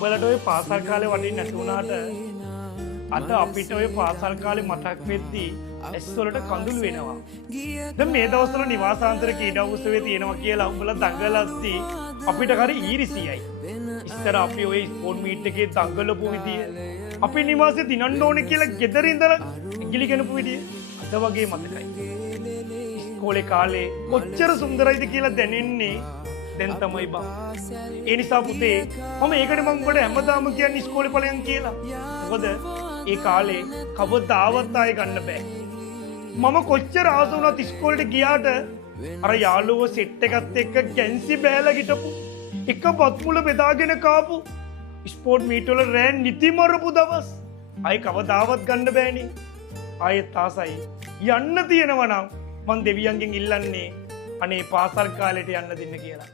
උඹලට ඔය පාසල් කාලේ වටින් නැති වුණාට අද අපිට ඔය පාසල් කාලේ මතක් වෙද්දී ඇස් වලට කඳුළු වෙනවා. දැන් මේ දවස්වල නිවාසාන්තර ක්‍රීඩා උත්සවයේ තියෙනවා කියලා උඹලා දඟලද්දී අපිට හරි ඊරිසියයි. ඉස්සර අපි ඔය ස්පෝර්ට් මීට් එකේ දඟලපු විදිය අපේ නිවාසේ දිනන්න ඕනේ කියලා ගෙදර ඉඳලා ඉගිලි ගනපු විදිය අද වගේ මතකයි. ඉස්කෝලේ කාලේ කොච්චර සුන්දරයිද කියලා දැනෙන්නේ දැන් තමයි බං. ඒ නිසා පුතේ මම ඒකට මම උඹට හැමදාම කියන්නේ ඉස්කෝලේ ඵලයන් කියලා. මොකද ඒ කාලේ කවදාවත් ආයෙ ගන්න බෑ. මම කොච්චර ආස වුණත් ඉස්කෝලේට ගියාට අර යාළුවෝ සෙට් එකත් එක්ක ගැන්සි බෑලා හිටපු එක බත් මුල බෙදාගෙන කාපු ස්පෝර්ට් මීට් වල රෑන් නිති මරපු දවස් ආයෙ කවදාවත් ගන්න බෑනේ. ආයෙත් ආසයි යන්න තියෙනවා නම් මං දෙවියන්ගෙන් ඉල්ලන්නේ අනේ පාසල් කාලේට යන්න දෙන්න කියලා.